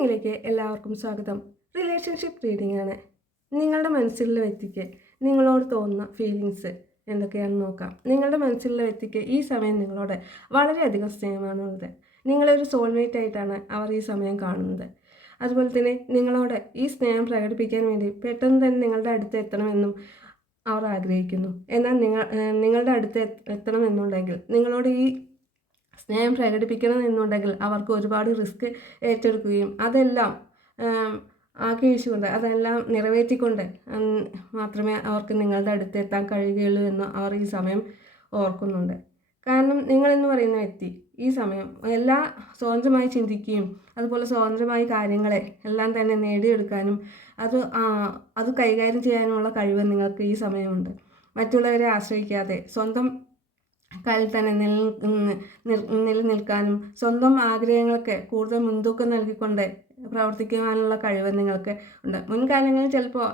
റീഡിങ്ങിലേക്ക് എല്ലാവർക്കും സ്വാഗതം. Relationship reading ആണ്. നിങ്ങളുടെ മനസ്സിലുള്ള വ്യക്തിക്ക് നിങ്ങളോട് തോന്നുന്ന ഫീലിങ്സ് എന്തൊക്കെയാണെന്ന് നോക്കാം. നിങ്ങളുടെ മനസ്സിലുള്ള വ്യക്തിക്ക് ഈ സമയം നിങ്ങളോട് വളരെയധികം സ്നേഹമാണുള്ളത്. നിങ്ങളൊരു സോൾമേറ്റ് ആയിട്ടാണ് അവർ ഈ സമയം കാണുന്നത്. അതുപോലെ തന്നെ നിങ്ങളോട് ഈ സ്നേഹം പ്രകടിപ്പിക്കാൻ വേണ്ടി പെട്ടെന്ന് തന്നെ നിങ്ങളുടെ അടുത്ത് എത്തണമെന്നും അവർ ആഗ്രഹിക്കുന്നു. എന്നാൽ നിങ്ങളുടെ അടുത്ത് എത്തണമെന്നുണ്ടെങ്കിൽ നിങ്ങളോട് ഈ സ്നേഹം പ്രകടിപ്പിക്കണമെന്നുണ്ടെങ്കിൽ അവർക്ക് ഒരുപാട് റിസ്ക് ഏറ്റെടുക്കുകയും അതെല്ലാം ആഗ്രഹിച്ചുകൊണ്ട് അതെല്ലാം നിറവേറ്റിക്കൊണ്ട് മാത്രമേ അവർക്ക് നിങ്ങളുടെ അടുത്ത് എത്താൻ കഴിയുകയുള്ളൂ എന്ന് അവർ ഈ സമയം ഓർക്കുന്നുണ്ട്. കാരണം നിങ്ങളെന്ന് പറയുന്ന വ്യക്തി ഈ സമയം സ്വതന്ത്രമായി ചിന്തിക്കുകയും അതുപോലെ സ്വതന്ത്രമായി കാര്യങ്ങളെ എല്ലാം തന്നെ നേടിയെടുക്കാനും അത് കൈകാര്യം ചെയ്യാനുമുള്ള കഴിവ് നിങ്ങൾക്ക് ഈ സമയമുണ്ട്. മറ്റുള്ളവരെ ആശ്രയിക്കാതെ സ്വന്തം കാലിൽ തന്നെ നിലനിൽക്കാനും സ്വന്തം ആഗ്രഹങ്ങൾക്ക് കൂടുതൽ മുൻതൂക്കം നൽകിക്കൊണ്ട് പ്രവർത്തിക്കുവാനുള്ള കഴിവ് നിങ്ങൾക്ക് ഉണ്ട്. മുൻകാലങ്ങളിൽ ചിലപ്പോൾ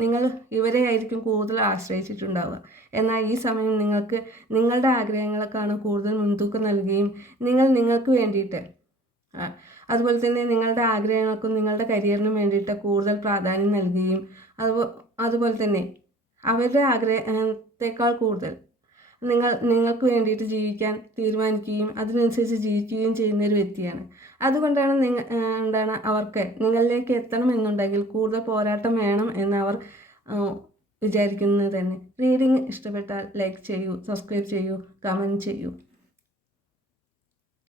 നിങ്ങൾ ഇവരെ ആയിരിക്കും കൂടുതൽ ആശ്രയിച്ചിട്ടുണ്ടാവുക. എന്നാൽ ഈ സമയം നിങ്ങൾക്ക് നിങ്ങളുടെ ആഗ്രഹങ്ങൾക്കാണ് കൂടുതൽ മുൻതൂക്കം നൽകുകയും നിങ്ങൾക്ക് വേണ്ടിയിട്ട് അതുപോലെ തന്നെ നിങ്ങളുടെ ആഗ്രഹങ്ങൾക്കും നിങ്ങളുടെ കരിയറിനും വേണ്ടിയിട്ട് കൂടുതൽ പ്രാധാന്യം നൽകുകയും അതുപോലെ തന്നെ അവരുടെ ആഗ്രഹത്തെക്കാൾ കൂടുതൽ നിങ്ങൾക്ക് വേണ്ടിയിട്ട് ജീവിക്കാൻ തീരുമാനിക്കുകയും അതിനനുസരിച്ച് ജീവിക്കുകയും ചെയ്യുന്ന ഒരു വ്യക്തിയാണ്. അതുകൊണ്ടാണ് അവർക്ക് നിങ്ങളിലേക്ക് എത്തണമെന്നുണ്ടെങ്കിൽ കൂടുതൽ പോരാട്ടം വേണം എന്ന് അവർ വിചാരിക്കുന്നത് തന്നെ. റീഡിങ് ഇഷ്ടപ്പെട്ടാൽ ലൈക്ക് ചെയ്യൂ, സബ്സ്ക്രൈബ് ചെയ്യൂ, കമൻറ്റ് ചെയ്യൂ.